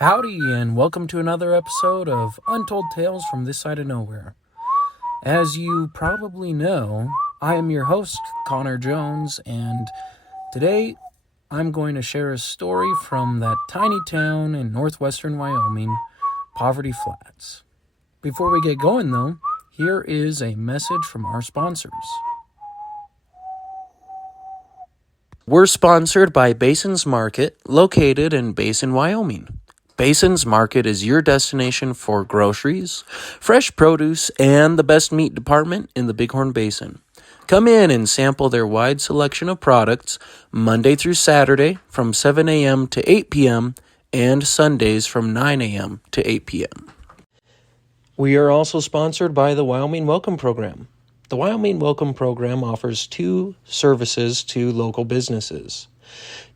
Howdy, and welcome to another episode of Untold Tales from This Side of Nowhere. As you probably know, I am your host, Connor Jones, and today I'm going to share a story from that tiny town in northwestern Wyoming, Poverty Flats. Before we get going, though, here is a message from our sponsors. We're sponsored by Basins Market, located in Basin, Wyoming. Basins Market is your destination for groceries, fresh produce, and the best meat department in the Bighorn Basin. Come in and sample their wide selection of products Monday through Saturday from 7 a.m. to 8 p.m. and Sundays from 9 a.m. to 8 p.m. We are also sponsored by the Wyoming Welcome Program. The Wyoming Welcome Program offers two services to local businesses: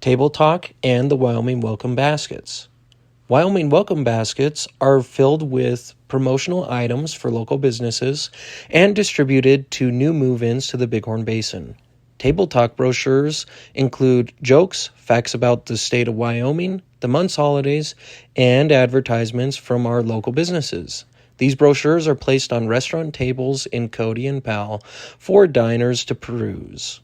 Table Talk and the Wyoming Welcome Baskets. Wyoming Welcome Baskets are filled with promotional items for local businesses and distributed to new move-ins to the Bighorn Basin. Table Talk brochures include jokes, facts about the state of Wyoming, the month's holidays, and advertisements from our local businesses. These brochures are placed on restaurant tables in Cody and Powell for diners to peruse.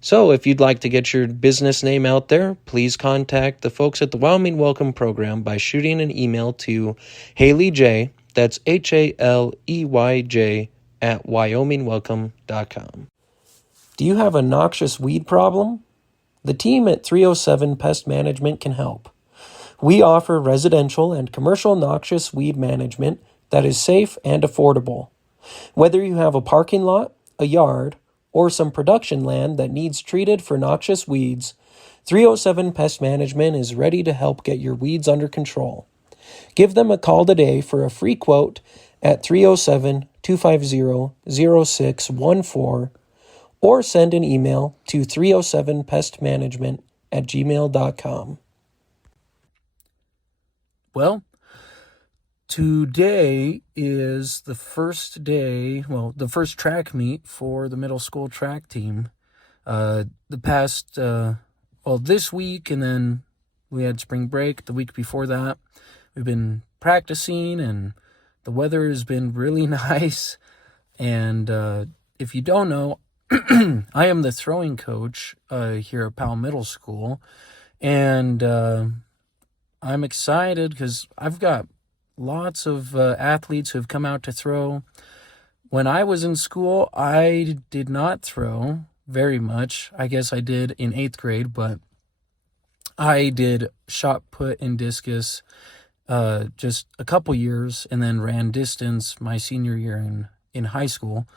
So if you'd like to get your business name out there, please contact the folks at the Wyoming Welcome Program by shooting an email to Haley J, that's HALEYJ, at wyomingwelcome.com. Do you have a noxious weed problem? The team at 307 Pest Management can help. We offer residential and commercial noxious weed management that is safe and affordable. Whether you have a parking lot, a yard, or some production land that needs treated for noxious weeds, 307 Pest Management is ready to help get your weeds under control. Give them a call today for a free quote at 307-250-0614 or send an email to 307pestmanagement@gmail.com. Well, today is the first day, the first track meet for the middle school track team. This week, and then we had spring break the week before that. We've been practicing, and the weather has been really nice. And if you don't know, I am the throwing coach here at Powell Middle School, and I'm excited because I've got lots of athletes who have come out to throw. When I was in school, I did not throw very much. I guess I did in 8th grade, but I did shot put and discus just a couple years, and then ran distance my senior year in high school.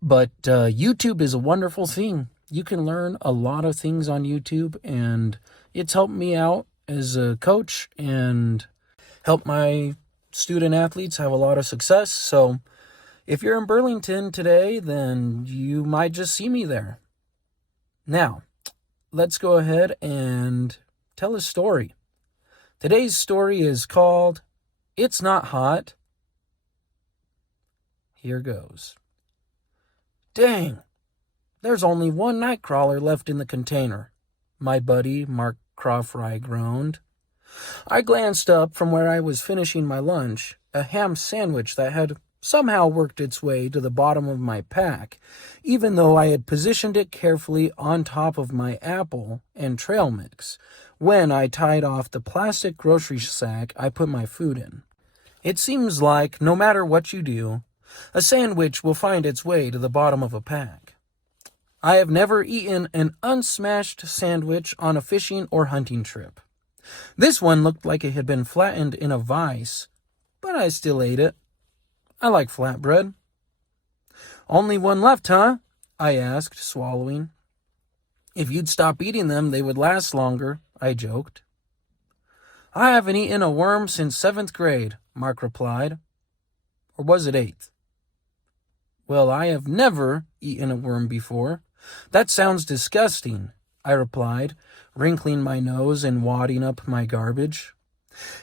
But YouTube is a wonderful thing. You can learn a lot of things on YouTube, and it's helped me out as a coach and help my student athletes have a lot of success. So if you're in Burlington today, then you might just see me there. Now, let's go ahead and tell a story. Today's story is called It's Not Hot. Here goes. Dang, there's only one nightcrawler left in the container, my buddy Mark Crawfry groaned. I glanced up from where I was finishing my lunch, a ham sandwich that had somehow worked its way to the bottom of my pack, even though I had positioned it carefully on top of my apple and trail mix when I tied off the plastic grocery sack I put my food in. It seems like no matter what you do, a sandwich will find its way to the bottom of a pack. I have never eaten an unsmashed sandwich on a fishing or hunting trip. This one looked like it had been flattened in a vise, but I still ate it. I like flatbread. Only one left, huh? I asked, swallowing. If you'd stop eating them, they would last longer, I joked. I haven't eaten a worm since 7th grade, Mark replied. Or was it 8th? Well, I have never eaten a worm before. That sounds disgusting, I replied, wrinkling my nose and wadding up my garbage.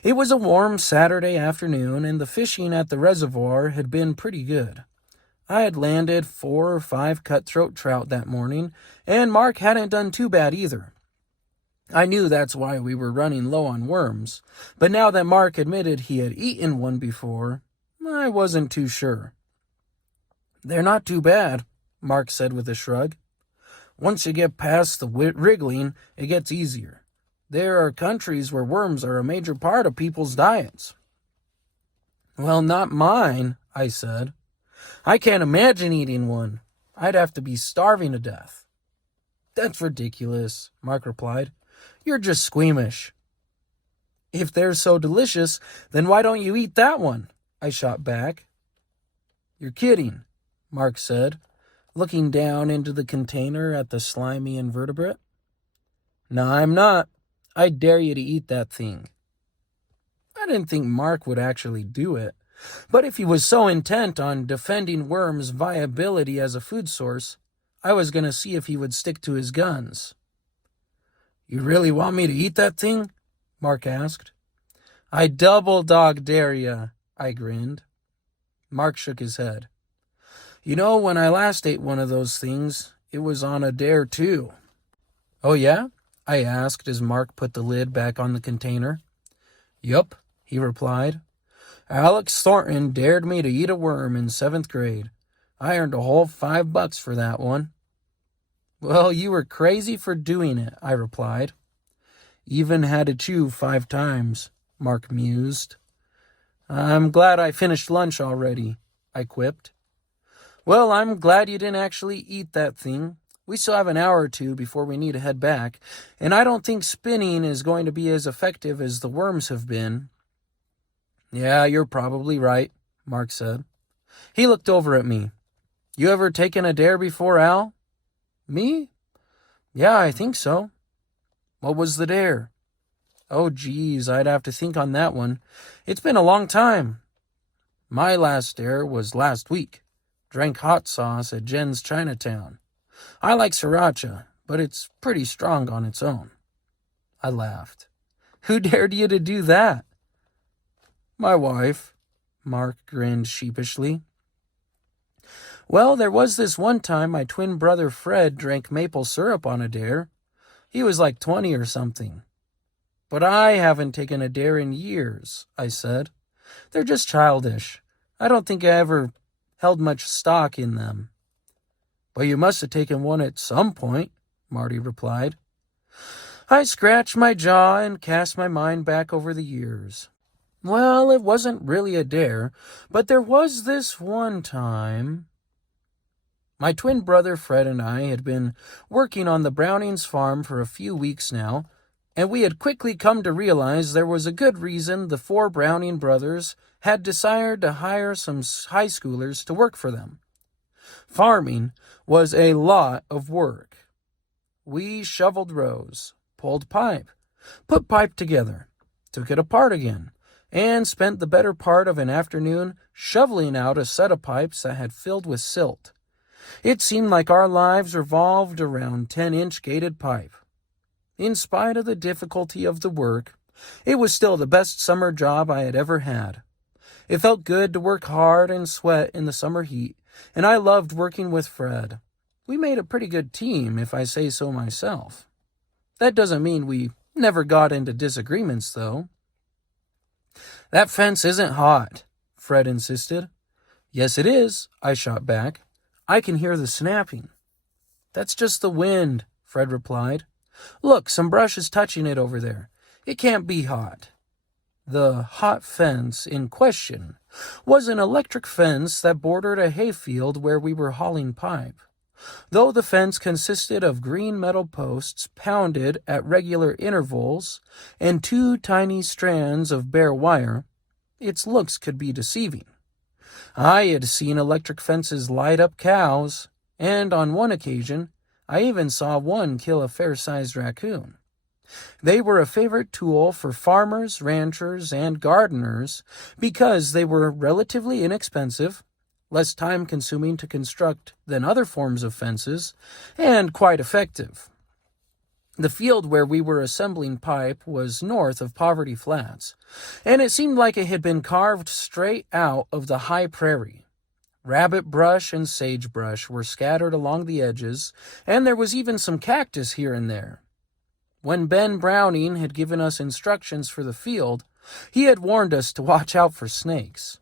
It was a warm Saturday afternoon, and the fishing at the reservoir had been pretty good. I had landed 4 or 5 cutthroat trout that morning, and Mark hadn't done too bad either. I knew that's why we were running low on worms, but now that Mark admitted he had eaten one before, I wasn't too sure. "They're not too bad," Mark said with a shrug. "Once you get past the wriggling, it gets easier. There are countries where worms are a major part of people's diets." "Well, not mine," I said. "I can't imagine eating one. I'd have to be starving to death." "That's ridiculous," Mark replied. "You're just squeamish." "If they're so delicious, then why don't you eat that one?" I shot back. "You're kidding," Mark said, looking down into the container at the slimy invertebrate. "No, I'm not. I dare you to eat that thing." I didn't think Mark would actually do it, but if he was so intent on defending worms' viability as a food source, I was going to see if he would stick to his guns. "You really want me to eat that thing?" Mark asked. "I double dog dare ya," I grinned. Mark shook his head. "You know, when I last ate one of those things, it was on a dare too." "Oh yeah?" I asked as Mark put the lid back on the container. "Yup," he replied. "Alex Thornton dared me to eat a worm in 7th grade. I earned a whole $5 for that one." "Well, you were crazy for doing it," I replied. "Even had to chew 5 times, Mark mused. "I'm glad I finished lunch already," I quipped. "Well, I'm glad you didn't actually eat that thing. We still have an hour or two before we need to head back, and I don't think spinning is going to be as effective as the worms have been." "Yeah, you're probably right," Mark said. He looked over at me. "You ever taken a dare before, Al?" "Me? Yeah, I think so." "What was the dare?" "Oh, geez, I'd have to think on that one. It's been a long time." "My last dare was last week. Drank hot sauce at Jen's Chinatown. I like sriracha, but it's pretty strong on its own." I laughed. "Who dared you to do that?" "My wife." Mark grinned sheepishly. "Well, there was this one time my twin brother Fred drank maple syrup on a dare. He was like 20 or something." "But I haven't taken a dare in years," I said. "They're just childish. I don't think I ever held much stock in them." "But you must have taken one at some point," Marty replied. I scratched my jaw and cast my mind back over the years. "Well, it wasn't really a dare, but there was this one time." My twin brother Fred and I had been working on the Brownings farm for a few weeks now, and we had quickly come to realize there was a good reason the 4 Browning brothers had decided to hire some high schoolers to work for them. Farming was a lot of work. We shoveled rows, pulled pipe, put pipe together, took it apart again, and spent the better part of an afternoon shoveling out a set of pipes that had filled with silt. It seemed like our lives revolved around 10-inch gated pipe. In spite of the difficulty of the work, it was still the best summer job I had ever had. It felt good to work hard and sweat in the summer heat, and I loved working with Fred. We made a pretty good team, if I say so myself. That doesn't mean we never got into disagreements, though. "That fence isn't hot," Fred insisted. "Yes, it is," I shot back. "I can hear the snapping." "That's just the wind," Fred replied. "Look, some brush is touching it over there. It can't be hot." The hot fence in question was an electric fence that bordered a hayfield where we were hauling pipe. Though the fence consisted of green metal posts pounded at regular intervals and 2 tiny strands of bare wire, its looks could be deceiving. I had seen electric fences light up cows, and on one occasion, I even saw one kill a fair-sized raccoon. They were a favorite tool for farmers, ranchers, and gardeners because they were relatively inexpensive, less time-consuming to construct than other forms of fences, and quite effective. The field where we were assembling pipe was north of Poverty Flats, and it seemed like it had been carved straight out of the high prairie. Rabbit brush and sagebrush were scattered along the edges, and there was even some cactus here and there. When Ben Browning had given us instructions for the field, he had warned us to watch out for snakes.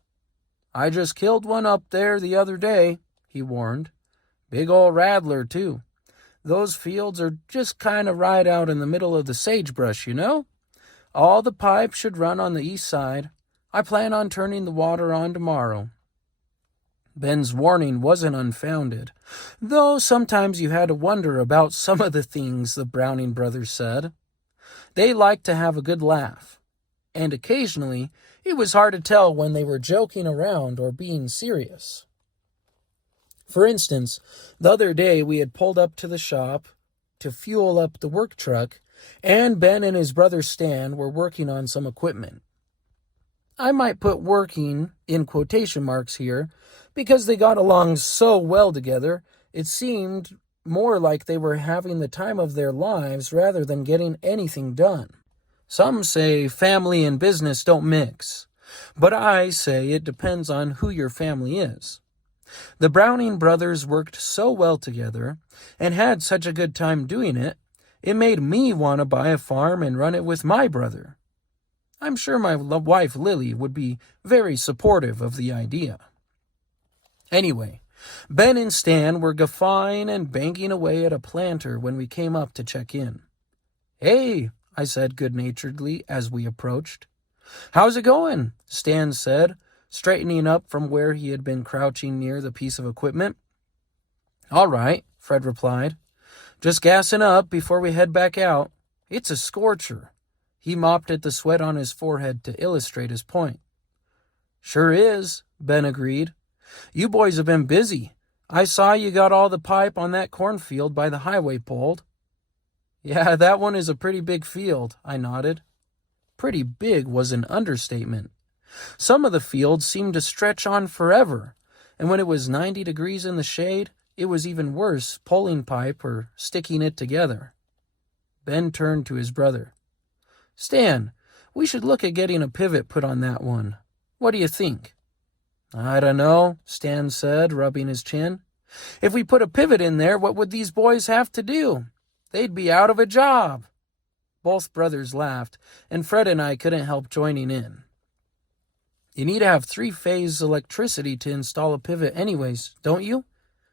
"I just killed one up there the other day," he warned. "Big ol' rattler, too. Those fields are just kind of right out in the middle of the sagebrush, you know? All the pipes should run on the east side. I plan on turning the water on tomorrow." Ben's warning wasn't unfounded, though sometimes you had to wonder about some of the things the Browning brothers said. They liked to have a good laugh, and occasionally it was hard to tell when they were joking around or being serious. For instance, the other day we had pulled up to the shop to fuel up the work truck, and Ben and his brother Stan were working on some equipment. I might put working in quotation marks here, because they got along so well together, it seemed more like they were having the time of their lives rather than getting anything done. Some say family and business don't mix, but I say it depends on who your family is. The Browning brothers worked so well together and had such a good time doing it, it made me want to buy a farm and run it with my brother. I'm sure my wife Lily would be very supportive of the idea. Anyway, Ben and Stan were guffawing and banging away at a planter when we came up to check in. "Hey," I said good-naturedly as we approached. "How's it going?" Stan said, straightening up from where he had been crouching near the piece of equipment. "All right," Fred replied. "Just gassing up before we head back out. It's a scorcher." He mopped at the sweat on his forehead to illustrate his point. "Sure is," Ben agreed. "You boys have been busy. I saw you got all the pipe on that cornfield by the highway pulled." "Yeah, that one is a pretty big field," I nodded. Pretty big was an understatement. Some of the fields seemed to stretch on forever, and when it was 90 degrees in the shade, it was even worse pulling pipe or sticking it together. Ben turned to his brother. "Stan, we should look at getting a pivot put on that one. What do you think?" "I don't know," Stan said, rubbing his chin. "If we put a pivot in there, what would these boys have to do? They'd be out of a job." Both brothers laughed, and Fred and I couldn't help joining in. "You need to have three-phase electricity to install a pivot anyways, don't you?"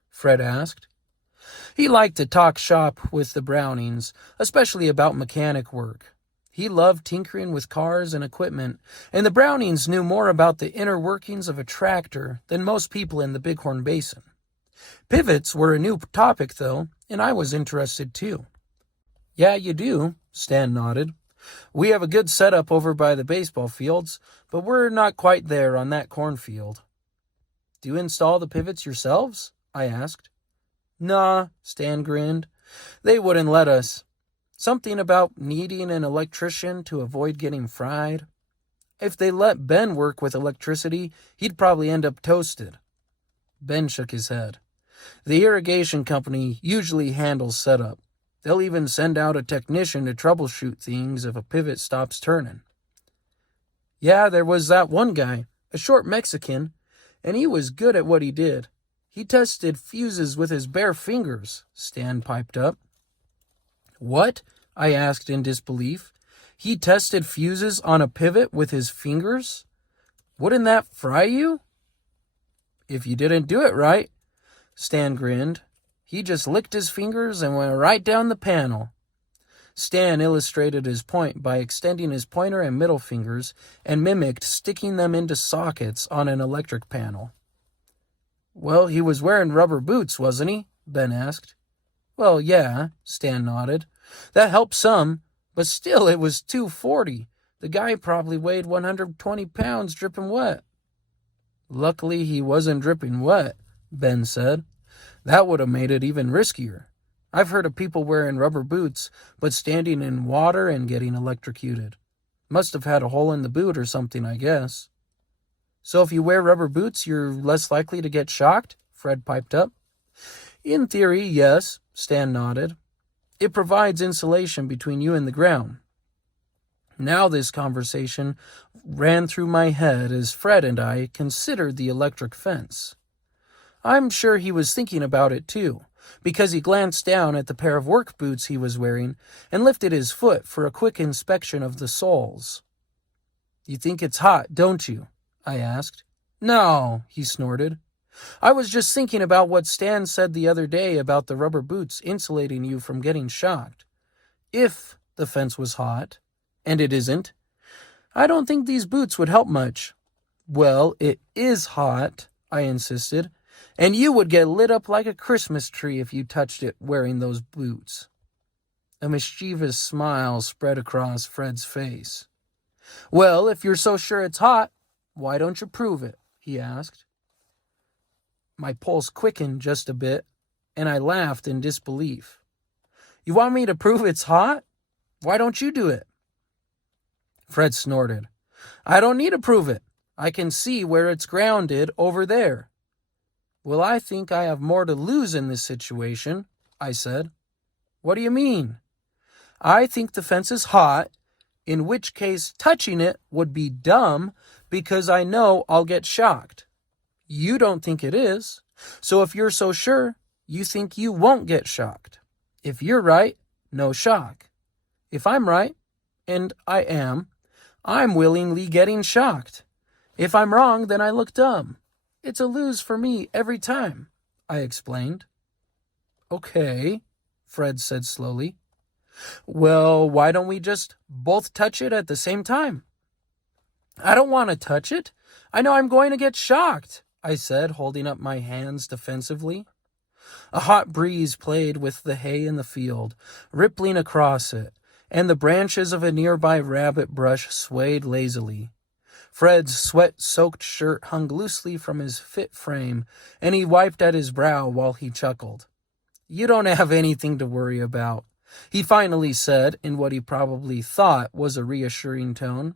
Fred asked. He liked to talk shop with the Brownings, especially about mechanic work. He loved tinkering with cars and equipment, and the Brownings knew more about the inner workings of a tractor than most people in the Bighorn Basin. Pivots were a new topic, though, and I was interested too. "Yeah, you do," Stan nodded. "We have a good setup over by the baseball fields, but we're not quite there on that cornfield." "Do you install the pivots yourselves?" I asked. "Nah," Stan grinned. "They wouldn't let us. Something about needing an electrician to avoid getting fried. If they let Ben work with electricity, he'd probably end up toasted." Ben shook his head. "The irrigation company usually handles setup. They'll even send out a technician to troubleshoot things if a pivot stops turning." "Yeah, there was that one guy, a short Mexican, and he was good at what he did. He tested fuses with his bare fingers," Stan piped up. "What?" I asked in disbelief. "He tested fuses on a pivot with his fingers? Wouldn't that fry you?" "If you didn't do it right." Stan grinned. "He just licked his fingers and went right down the panel." Stan illustrated his point by extending his pointer and middle fingers and mimicked sticking them into sockets on an electric panel. "Well, he was wearing rubber boots, wasn't he?" Ben asked. "Well, yeah," Stan nodded. "That helped some, but still it was 240. The guy probably weighed 120 pounds dripping wet." "Luckily he wasn't dripping wet," Ben said. "That would have made it even riskier. I've heard of people wearing rubber boots, but standing in water and getting electrocuted. Must have had a hole in the boot or something, I guess." "So if you wear rubber boots, you're less likely to get shocked?" Fred piped up. "In theory, yes," Stan nodded. "It provides insulation between you and the ground." Now this conversation ran through my head as Fred and I considered the electric fence. I'm sure he was thinking about it too, because he glanced down at the pair of work boots he was wearing and lifted his foot for a quick inspection of the soles. "You think it's hot, don't you?" I asked. "No," he snorted. "I was just thinking about what Stan said the other day about the rubber boots insulating you from getting shocked. If the fence was hot, and it isn't, I don't think these boots would help much." "Well, it is hot," I insisted, "and you would get lit up like a Christmas tree if you touched it wearing those boots." A mischievous smile spread across Fred's face. "Well, if you're so sure it's hot, why don't you prove it?" he asked. My pulse quickened just a bit, and I laughed in disbelief. "You want me to prove it's hot? Why don't you do it?" Fred snorted. "I don't need to prove it. I can see where it's grounded over there." "Well, I think I have more to lose in this situation," I said. "What do you mean?" "I think the fence is hot, in which case touching it would be dumb because I know I'll get shocked. You don't think it is, so if you're so sure, you think you won't get shocked. If you're right, no shock. If I'm right, and I am, I'm willingly getting shocked. If I'm wrong, then I look dumb. It's a lose for me every time," I explained. "Okay," Fred said slowly. "Well, why don't we just both touch it at the same time?" "I don't want to touch it. I know I'm going to get shocked," I said, holding up my hands defensively. A hot breeze played with the hay in the field, rippling across it, and the branches of a nearby rabbit brush swayed lazily. Fred's sweat-soaked shirt hung loosely from his fit frame, and he wiped at his brow while he chuckled. "You don't have anything to worry about," he finally said in what he probably thought was a reassuring tone.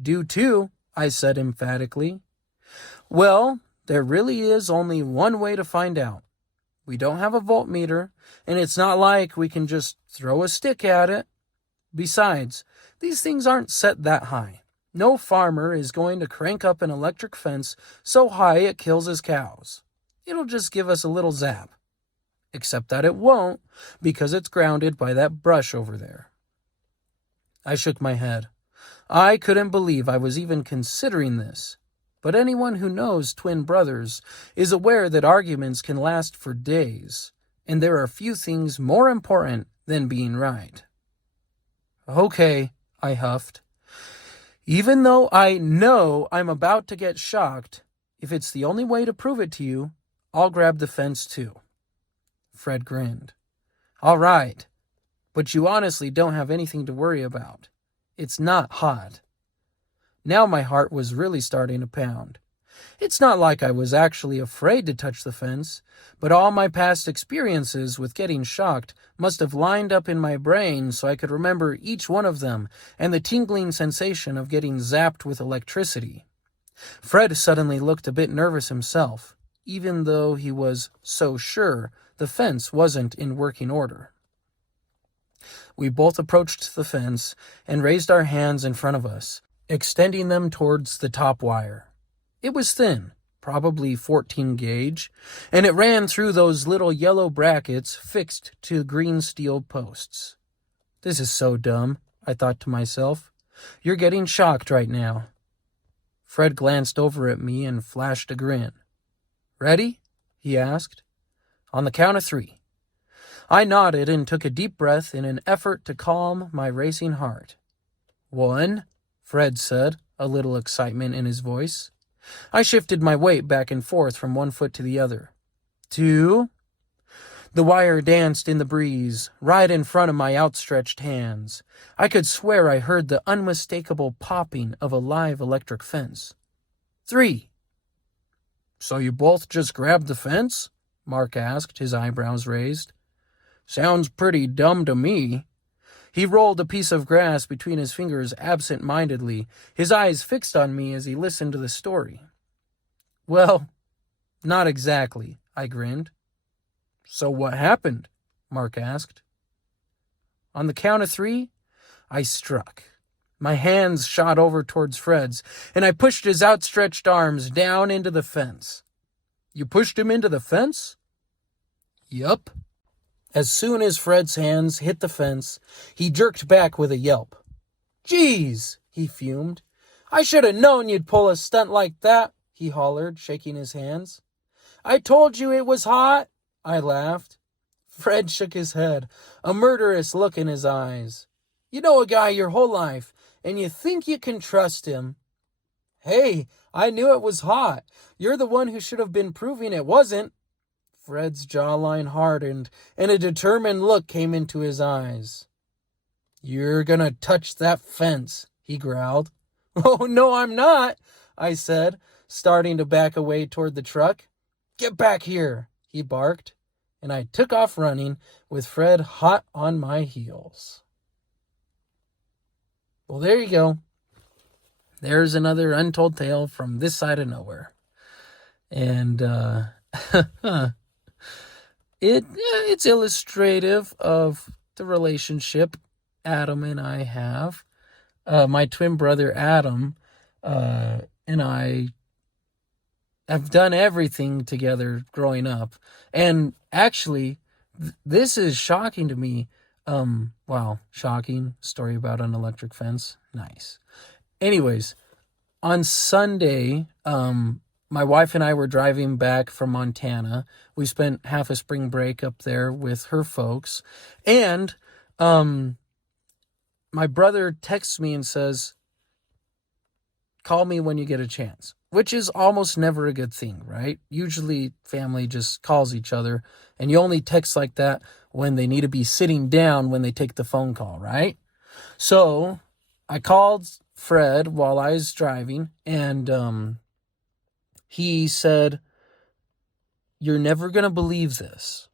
"Do too," I said emphatically. "Well, there really is only one way to find out. We don't have a voltmeter, and it's not like we can just throw a stick at it. Besides, these things aren't set that high. No farmer is going to crank up an electric fence so high it kills his cows. It'll just give us a little zap. Except that it won't, because it's grounded by that brush over there." I shook my head. I couldn't believe I was even considering this. But anyone who knows twin brothers is aware that arguments can last for days, and there are few things more important than being right. "Okay," I huffed. "Even though I know I'm about to get shocked, if it's the only way to prove it to you, I'll grab the fence too." Fred grinned. "All right, but you honestly don't have anything to worry about. It's not hot." Now my heart was really starting to pound. It's not like I was actually afraid to touch the fence, but all my past experiences with getting shocked must have lined up in my brain so I could remember each one of them and the tingling sensation of getting zapped with electricity. Fred suddenly looked a bit nervous himself, even though he was so sure the fence wasn't in working order. We both approached the fence and raised our hands in front of us, extending them towards the top wire. It was thin, probably 14 gauge, and it ran through those little yellow brackets fixed to green steel posts. "This is so dumb," I thought to myself. "You're getting shocked right now." Fred glanced over at me and flashed a grin. "Ready?" he asked. "On the count of 3. I nodded and took a deep breath in an effort to calm my racing heart. 1, Fred said, a little excitement in his voice. I shifted my weight back and forth from one foot to the other. 2. The wire danced in the breeze, right in front of my outstretched hands. I could swear I heard the unmistakable popping of a live electric fence. 3. "So you both just grabbed the fence?" Mark asked, his eyebrows raised. "Sounds pretty dumb to me." He rolled a piece of grass between his fingers absent-mindedly, his eyes fixed on me as he listened to the story. "Well, not exactly," I grinned. "So what happened?" Mark asked. On the count of 3, I struck. My hands shot over towards Fred's, and I pushed his outstretched arms down into the fence. "You pushed him into the fence?" Yup. As soon as Fred's hands hit the fence, he jerked back with a yelp. Geez, he fumed. I should have known you'd pull a stunt like that, he hollered, shaking his hands. I told you it was hot, I laughed. Fred shook his head, a murderous look in his eyes. You know a guy your whole life, and you think you can trust him. Hey, I knew it was hot. You're the one who should have been proving it wasn't. Fred's jawline hardened, and a determined look came into his eyes. You're gonna touch that fence, he growled. Oh, no, I'm not, I said, starting to back away toward the truck. Get back here, he barked, and I took off running with Fred hot on my heels. Well, there you go. There's another untold tale from this side of nowhere. And it's illustrative of the relationship Adam and I have. My twin brother Adam and I have done everything together growing up. And actually, this is shocking to me. Shocking story about an electric fence. Nice. Anyways, on Sunday, my wife and I were driving back from Montana. We spent half a spring break up there with her folks. And my brother texts me and says, call me when you get a chance, which is almost never a good thing, right? Usually family just calls each other, and you only text like that when they need to be sitting down when they take the phone call, right? So I called Fred while I was driving, and he said, you're never going to believe this,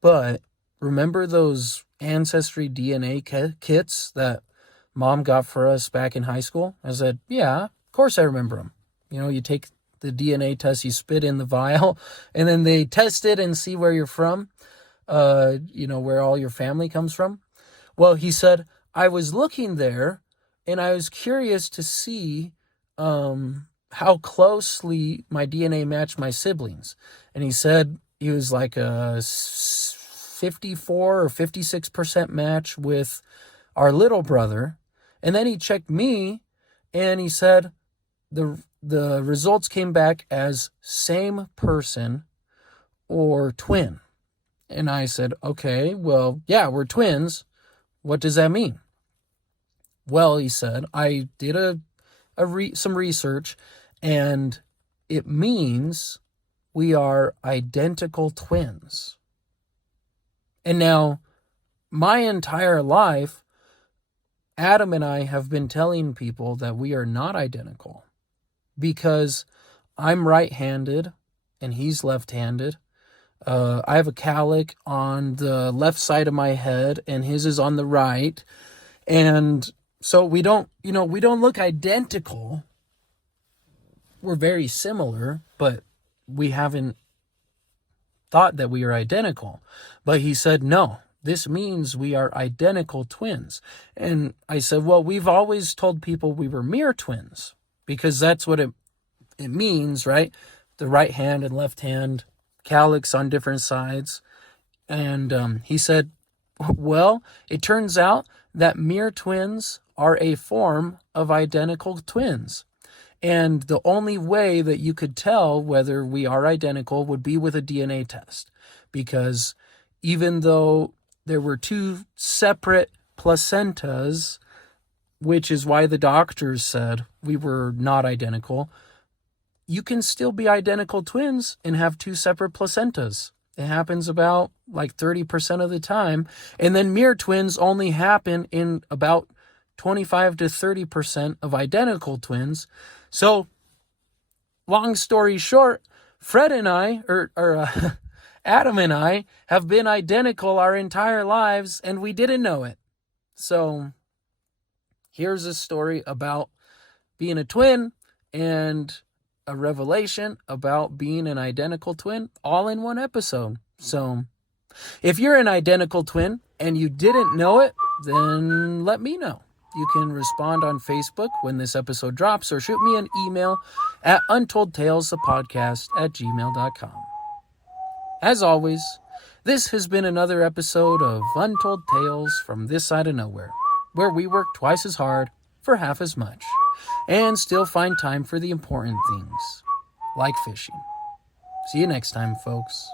but remember those Ancestry DNA kits that Mom got for us back in high school? I said, yeah, of course I remember them. You know, you take the DNA test, you spit in the vial, and then they test it and see where you're from, where all your family comes from. Well, he said, I was looking there, and I was curious to see how closely my DNA matched my siblings. And he said he was like a 54 or 56% match with our little brother. And then he checked me, and he said the results came back as same person or twin. And I said, okay, well, yeah, we're twins. What does that mean? Well, he said, I did some research, and it means we are identical twins. And now, my entire life, Adam and I have been telling people that we are not identical because I'm right-handed and he's left-handed. I have a cowlick on the left side of my head and his is on the right. And so we don't look identical. We're very similar, but we haven't thought that we are identical. But he said, no, this means we are identical twins. And I said, well, we've always told people we were mere twins because that's what it means, right? The right hand and left hand, calyx on different sides. And he said, well, it turns out that mere twins are a form of identical twins. And the only way that you could tell whether we are identical would be with a DNA test. Because even though there were two separate placentas, which is why the doctors said we were not identical, you can still be identical twins and have two separate placentas. It happens about like 30% of the time. And then mere twins only happen in about 25 to 30% of identical twins. So, long story short, Fred and I, Adam and I, have been identical our entire lives, and we didn't know it. So, here's a story about being a twin and a revelation about being an identical twin, all in one episode. So, if you're an identical twin and you didn't know it, then let me know. You can respond on Facebook when this episode drops or shoot me an email at untoldtalesthepodcast@gmail.com. As always, This has been another episode of Untold Tales from This Side of Nowhere, where we work twice as hard for half as much, and still find time for the important things, like fishing. See you next time, folks.